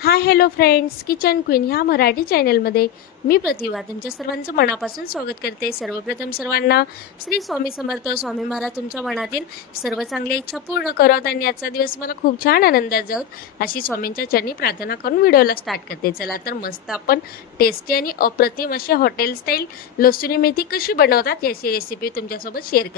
Hi hello friends, kitchen queen ह्या मराठी चॅनलमध्ये मी प्रतिभा तुमच्या सर्वांचं मनापासून स्वागत करते। सर्वप्रथम सर्वांना श्री स्वामी समर्थ स्वामी महाराज तुमच्या मनातील सर्व चांगल्या इच्छा पूर्ण करत आणि आजचा दिवस मला खूप छान आनंदात जावत अशी स्वामींच्या चरणी प्रार्थना करून व्हिडिओला स्टार्ट करते। चला तर मस्त आपण टेस्टी आणि अप्रतिम अशी हॉटेल स्टाईल लसूणी मेथी कशी बनवतात याची रेसिपी तुमच्यासोबत शेअर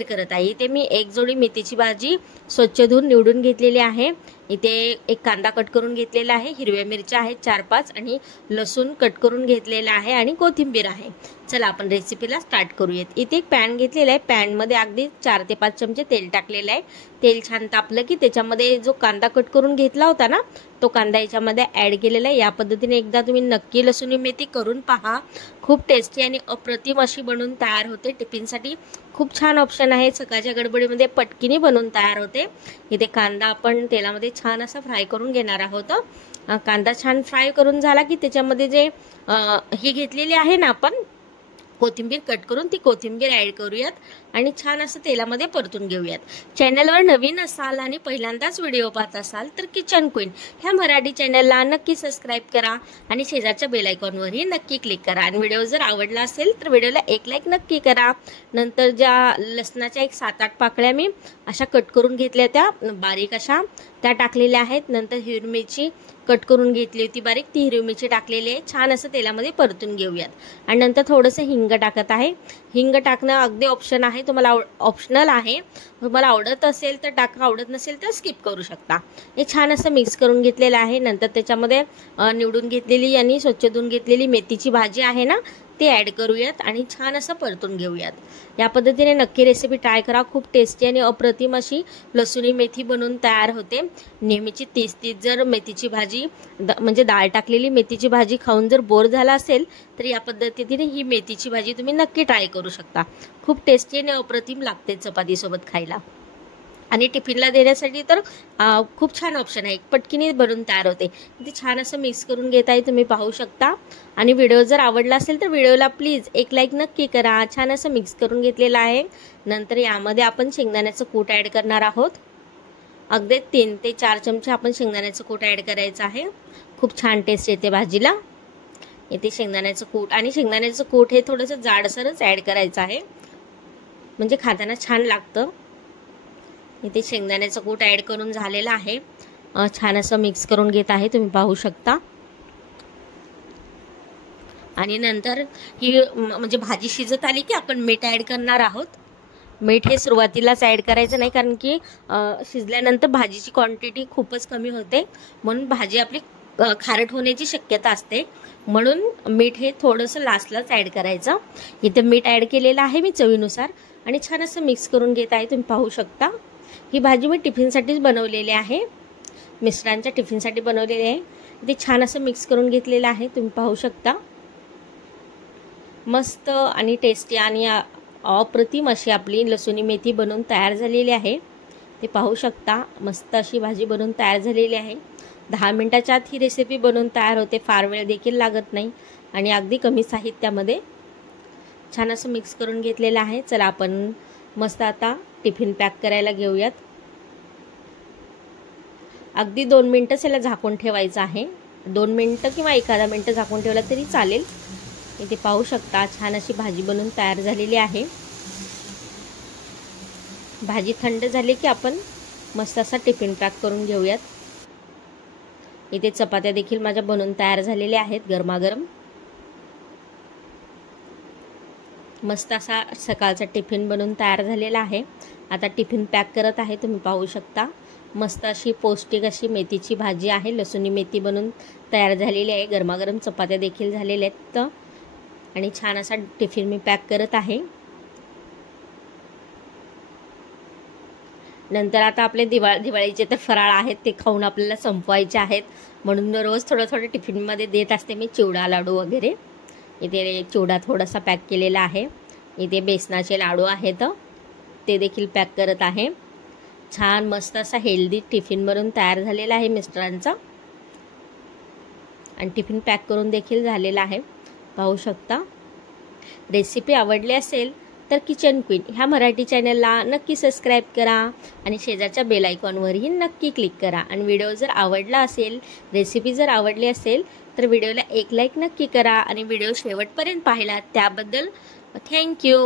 करत आहे। इथे मी एक जोडी मेथीची भाजी स्वच्छ धुवून निवडून घेतलेली आहे। इथे एक कांदा कट करून घेतलेला आहे, हिरव्या मिरच्या आहेत 4-5 आणि लसूण कट करून घेतलेला आहे आणि कोथिंबीर आहे। चला आपण रेसिपीला स्टार्ट करूयात। इथे एक पॅन घेतलेला आहे, पॅन मध्ये अगदी 4 ते 5 चमचे तेल टाकलेलं आहे। तेल छान तापलं की त्याच्यामध्ये जो कांदा कट करून घेतला होता ना तो कांदा याच्यामध्ये ऍड केलेला आहे। या पद्धतीने एकदा तुम्ही नक्की लसूणी मेथी करून पहा, खूप टेस्टी आणि अप्रतिम अशी बनवून तयार होते। टिफिनसाठी खूप छान ऑप्शन आहे, सकाळच्या गडबडीमध्ये पटकीने बनवून तयार होते। इथे कांदा आपण तेलामध्ये छान असा फ्राय करून घेणार आहोत। कांदा छान फ्राय करून झाला की त्याच्यामध्ये जे ही घेतलेली आहे ना आपण कोथिंबीर कट करून ती कोथिंबीर ऍड करूयात आणि छान असं तेलामध्ये परतून घेऊयात। चॅनलवर नवीन असाल आणि पहिल्यांदाच व्हिडिओ पाहत असाल तर किचन क्वीन ह्या मराठी चॅनलला नक्की सबस्क्राईब करा आणि शेजारच्या बेल आयकॉनवरही नक्की क्लिक करा आणि व्हिडिओ जर आवडला असेल तर व्हिडिओला एक लाईक नक्की करा। नंतर ज्या लसणाच्या एक 7-8 पाकळ्या मी अशा कट करून घेतल्या त्या बारीक अशा त्या टाकलेल्या आहेत। नंतर हिरवी मिरची कट करून घेतली होती बारीक, ती हिरवी मिरची टाकलेली आहे। छान असं तेलामध्ये परतून घेऊयात आणि नंतर थोडंसं हिंग टाकत आहे। हिंग टाकणं अगदी ऑप्शन आहे, तुम्हाला ऑप्शनल आहे, तुम्हाला आवडत असेल तर टाका, आवडत नसेल तर स्किप करू शकता। हे छान असं मिक्स करून घेतलेलं आहे। नंतर त्याच्यामध्ये निवडून घेतलेली आणि स्वच्छ धुवून घेतलेली मेथीची भाजी आहे ना ते ऍड करूयात आणि छान असं परतून घेऊयात। या पद्धतीने नक्की रेसिपी ट्राय करा, खूप टेस्टी आणि अप्रतिम अशी लसूणी मेथी बनवून तयार होते। नेहमीची 30 जर मेथीची भाजी म्हणजे डाळ टाकलेली मेथीची भाजी खाऊन जर बोर झाला असेल तर या पद्धतीने ही मेथीची भाजी तुम्ही नक्की ट्राय करू शकता। खूप टेस्टी आणि अप्रतिम लागते चपाती सोबत खायला आणि टिफिनला देण्यासाठी तर खूप छान ऑप्शन आहे, पटकीने बनवून तयार होते। इथे छान असं मिक्स करून घेत आहे, तुम्ही पाहू शकता। आणि व्हिडिओ जर आवडला असेल तर व्हिडिओला प्लीज एक लाईक नक्की करा। छान असं मिक्स करून घेतलेलं आहे। नंतर यामध्ये आपण शेंगदाण्याचं कूट ऍड करणार आहोत। अगदी 3 ते 4 चमचे आपण शेंगदाण्याचं कूट ऍड करायचं आहे, खूप छान टेस्ट येते भाजीला। इथे शेंगदाण्याचं कूट आणि शेंगदाण्याचं कूट हे थोडंसं जाडसरच ऍड करायचं आहे, म्हणजे खाताना छान लागतं। इथे शेंगदाण्याचं कूट ऍड करून झालेलं आहे, छान असं मिक्स करून घेत आहे, तुम्ही पाहू शकता। आणि नंतर ही म्हणजे भाजी शिजत आली की आपण मीठ ऍड करणार आहोत। मीठ हे सुरुवातीलाच ऍड करायचं नाही, कारण की शिजल्यानंतर भाजीची क्वांटिटी खूपच कमी होते, म्हणून भाजी आपली खारट होण्याची शक्यता असते, म्हणून मीठ हे थोडंसं लास्टलाच ऍड करायचं। इथे मीठ ऍड केलेलं आहे मी चवीनुसार आणि छान असं मिक्स करून घेत आहे, तुम्ही पाहू शकता। ही भाजी मी टिफिनसाठीच बनवलेली आहे, मिस्टरांच्या टिफिनसाठी बनवलेली आहे। इथे छान असं मिक्स करून घेतलेलं आहे, तुम्ही पाहू शकता। मस्त आणि टेस्टी आणि अप्रतिम अशी आपली लसूणी मेथी बनवून तयार झालेली आहे, ते पाहू शकता। मस्त अशी भाजी बनवून तयार झालेली आहे। 10 मिनिटाच्या आत ही रेसिपी बनवून तयार होते, फार वेळ देखील लागत नाही आणि अगदी कमी साहित्यामध्ये छान असं मिक्स करून घेतलेलं आहे। चला आपण मस्त आता टिफिन पॅक करायला घेऊयात। अगदी 2 मिनिटं याला झाकून ठेवायचं आहे, 2 मिनिटं किंवा एखादा मिनिट झाकून ठेवला तरी चालेल। इथे पाहू शकता छान अशी भाजी बनवून तयार झालेली आहे। भाजी थंड झाली की आपण मस्त असा टिफिन पॅक करून घेऊयात। इथे चपात्या देखील माझ्या बनवून तयार झालेल्या आहेत गरमागरम। मस्त असा सकाळचा टिफिन बनवून तयार झालेला आहे। आता टिफिन पॅक करत आहे, तुम्ही पाहू शकता। मस्त अशी पौष्टिक अशी मेथीची भाजी आहे, लसूणी मेथी बनवून तयार झालेली आहे, गरमागरम चपात्या देखील झालेल्या आहेत आणि छान असा टिफिन मी पॅक करत आहे। नंतर आता आपले दिवाळीचे तर फराळ आहेत ते खाऊन आपल्याला संपवायचे आहेत, म्हणून रोज थोडं टिफिनमध्ये देत असते मी चिवडा लाडू वगैरे। इथे चिवडा थोडासा पॅक केलेला आहे। इथे बेसनाचे लाडू आहेत ते देखील पॅक करत आहे। छान मस्त असा हेल्दी टिफिन बनवून तयार झालेला आहे मिस्टरांचा आणि टिफिन पॅक करून देखील झालेला आहे, पाहू शकता। रेसिपी आवडली असेल तर किचन क्वीन ह्या मराठी चॅनलला नक्की सबस्क्राईब करा आणि शेजारच्या बेल आयकॉनवरही नक्की क्लिक करा. आणि व्हिडिओ जर आवडला असेल, रेसिपी जर आवडली असेल तर व्हिडिओला एक लाईक नक्की करा आणि व्हिडिओ शेवटपर्यंत पाहिला त्याबद्दल थँक्यू.